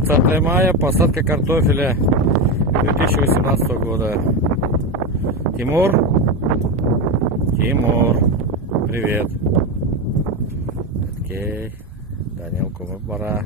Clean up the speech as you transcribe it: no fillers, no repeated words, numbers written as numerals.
20 мая, посадка картофеля 2018 года. Тимур, привет. Окей, Данил, кому пора.